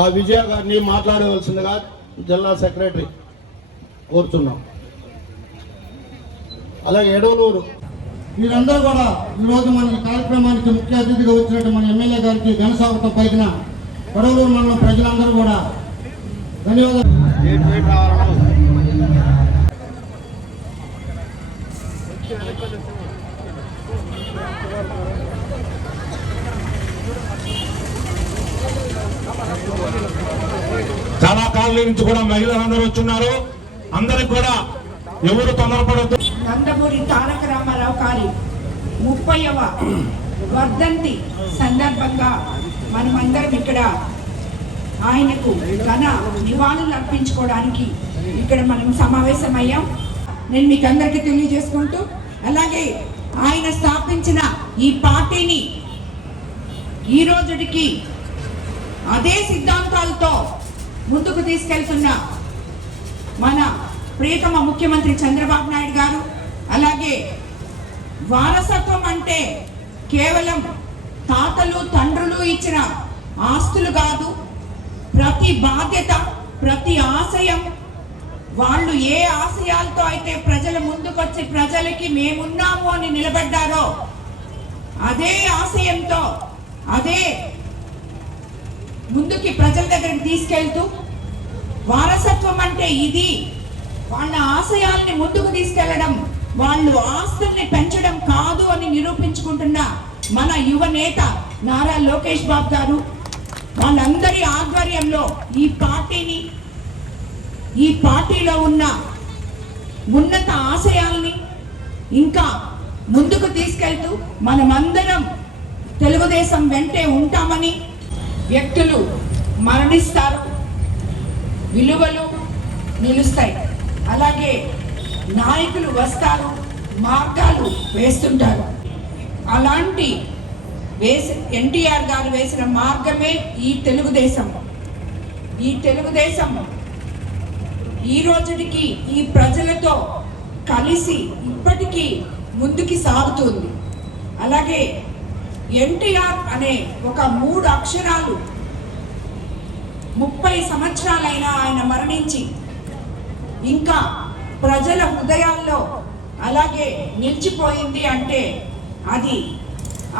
ఆ విజయ గారిని మాట్లాడవలసిందిగా జిల్లా సెక్రటరీ కోరుతున్నాం. అలాగే ఎడవలూరు మీరందరూ కూడా ఈరోజు మన కార్యక్రమానికి ముఖ్య అతిథిగా వచ్చినట్టు మన ఎమ్మెల్యే గారికి ఘనస్వాగతం పలికిన ఎడవలూరు మండలం ప్రజలందరూ కూడా ధన్యవాదాలు. చాలా కాలనీ నుంచి కూడా మహిళలందరూ వచ్చున్నారు. అందరికి కూడా ఎవరు తొందరపడద్దు. నందమూరి తారక రామారావు గారి 30వ వర్ధంతి సందర్భంగా మనమందరం ఇక్కడ ఆయనకు ఘన నివాళులు అర్పించుకోవడానికి ఇక్కడ మనం సమావేశమయ్యాం. నేను మీకు అందరికీ తెలియజేసుకుంటూ, అలాగే ఆయన స్థాపించిన ఈ పార్టీని ఈ రోజుకి అదే సిద్ధాంతాలతో ముందుకు తీసుకెళ్తున్న మన ప్రియతమ ముఖ్యమంత్రి చంద్రబాబు నాయుడు గారు, అలాగే వారసత్వం అంటే కేవలం తాతలు తండ్రులు ఇచ్చిన ఆస్తులు కాదు, ప్రతి బాధ్యత, ప్రతి ఆశయం, వాళ్ళు ఏ ఆశయాలతో అయితే ప్రజల ముందుకొచ్చి ప్రజలకి మేమున్నాము అని నిలబడ్డారో అదే ఆశయంతో అదే ముందుకి ప్రజల దగ్గరికి తీసుకెళ్తూ, వారసత్వం అంటే ఇది, వాళ్ళ ఆశయాల్ని ముందుకు తీసుకెళ్లడం, వాళ్ళు ఆస్తుల్ని పెంచడం కాదు అని నిరూపించుకుంటున్న మన యువ నేత నారా లోకేష్ బాబు గారు, వాళ్ళందరి ఆధ్వర్యంలో ఈ పార్టీని, ఈ పార్టీలో ఉన్న ఉన్నత ఆశయాల్ని ఇంకా ముందుకు తీసుకెళ్తూ మనమందరం తెలుగుదేశం వెంటే ఉంటామని. వ్యక్తులు మరణిస్తారు, విలువలు నిలుస్తాయి. అలాగే నాయకులు వస్తారు, మార్గాలు వేస్తుంటారు. అలాంటి ఎన్టీఆర్ గారు వేసిన మార్గమే ఈ తెలుగుదేశం. ఈ తెలుగుదేశం ఈ రోజుకి ఈ ప్రజలతో కలిసి ఇప్పటికీ ముందుకి సాగుతుంది. అలాగే ఎన్టీఆర్ అనే ఒక 3 అక్షరాలు 30 సంవత్సరాలైనా ఆయన మరణించి ఇంకా ప్రజల హృదయాల్లో అలాగే నిలిచిపోయింది అంటే అది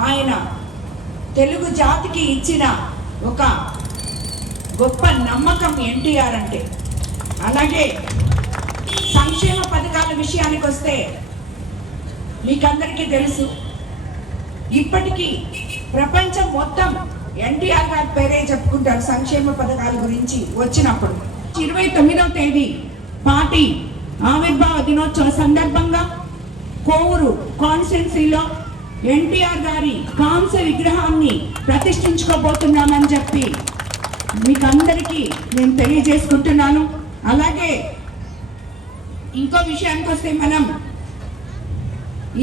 ఆయన తెలుగు జాతికి ఇచ్చిన ఒక గొప్ప నమ్మకం ఎన్టీఆర్ అంటే. అలాగే సంక్షేమ పథకాల విషయానికి వస్తే మీకందరికీ తెలుసు, ఇప్పటికీ ప్రపంచం మొత్తం ఎన్టీఆర్ గారి పేరే చెప్పుకుంటారు సంక్షేమ పథకాల గురించి వచ్చినప్పుడు. 29వ తేదీ పార్టీ ఆవిర్భావ దినోత్సవ సందర్భంగా కోవూరు కాన్స్టిట్యున్సీలో ఎన్టీఆర్ గారి కాంస్య విగ్రహాన్ని ప్రతిష్ఠించుకోబోతున్నామని చెప్పి మీకందరికీ నేను తెలియజేసుకుంటున్నాను. అలాగే ఇంకో విషయానికి వస్తే మనం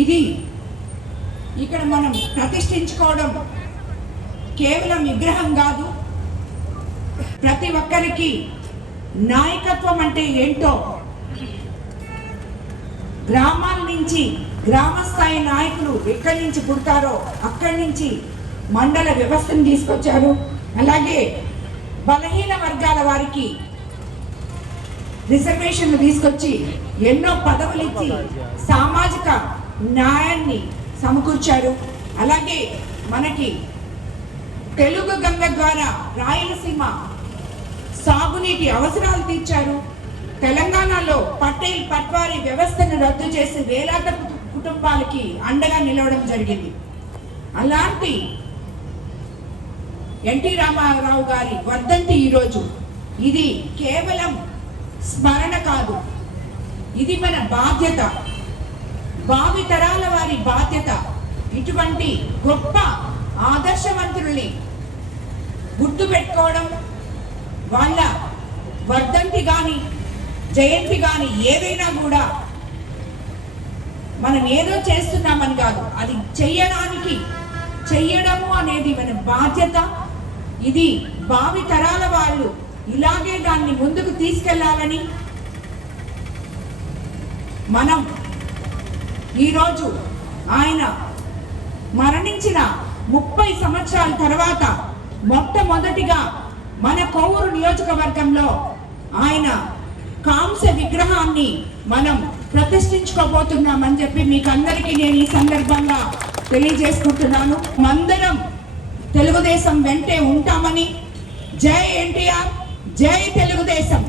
ఇది ఇక్కడ మనం ప్రతిష్ఠించుకోవడం కేవలం విగ్రహం కాదు, ప్రతి ఒక్కరికి నాయకత్వం అంటే ఏంటో గ్రామాల నుంచి గ్రామ స్థాయి నాయకులు ఎక్కడి నుంచి పుడతారో అక్కడి నుంచి మండల వ్యవస్థను తీసుకొచ్చారు. అలాగే బలహీన వర్గాల వారికి రిజర్వేషన్లు తీసుకొచ్చి ఎన్నో పదవులు ఇచ్చి సామాజిక న్యాయాన్ని సమకూర్చారు. అలాగే మనకి తెలుగు గంగ ద్వారా రాయలసీమ సాగునీటి అవసరాలు తీర్చారు. తెలంగాణలో పటేల్ పట్వారీ వ్యవస్థను రద్దు చేసి వేలాది కుటుంబాలకి అండగా నిలవడం జరిగింది. అలాంటి ఎన్టీ రామారావు గారి వర్ధంతి ఈరోజు. ఇది కేవలం స్మరణ కాదు, ఇది మన బాధ్యత, భావి తరాల వారి బాధ్యత. ఇటువంటి గొప్ప ఆదర్శవంతుల్ని గుర్తుపెట్టుకోవడం, వాళ్ళ వర్ధంతి కానీ జయంతి కానీ ఏదైనా కూడా మనం ఏదో చేస్తున్నామని కాదు, అది చెయ్యడము అనేది మన బాధ్యత. ఇది భావి తరాల వాళ్ళు ఇలాగే దాన్ని ముందుకు తీసుకెళ్లాలని మనం ఈరోజు ఆయన మరణించిన 30 సంవత్సరాల తర్వాత మొట్టమొదటిగా మన కొవ్వూరు నియోజకవర్గంలో ఆయన కాంస్య విగ్రహాన్ని మనం ప్రతిష్ఠించుకోబోతున్నామని చెప్పి మీకు అందరికీ నేను ఈ సందర్భంగా తెలియజేసుకుంటున్నాను. మందరం తెలుగుదేశం వెంటే ఉంటామని. జై ఎన్టీఆర్, జై తెలుగుదేశం.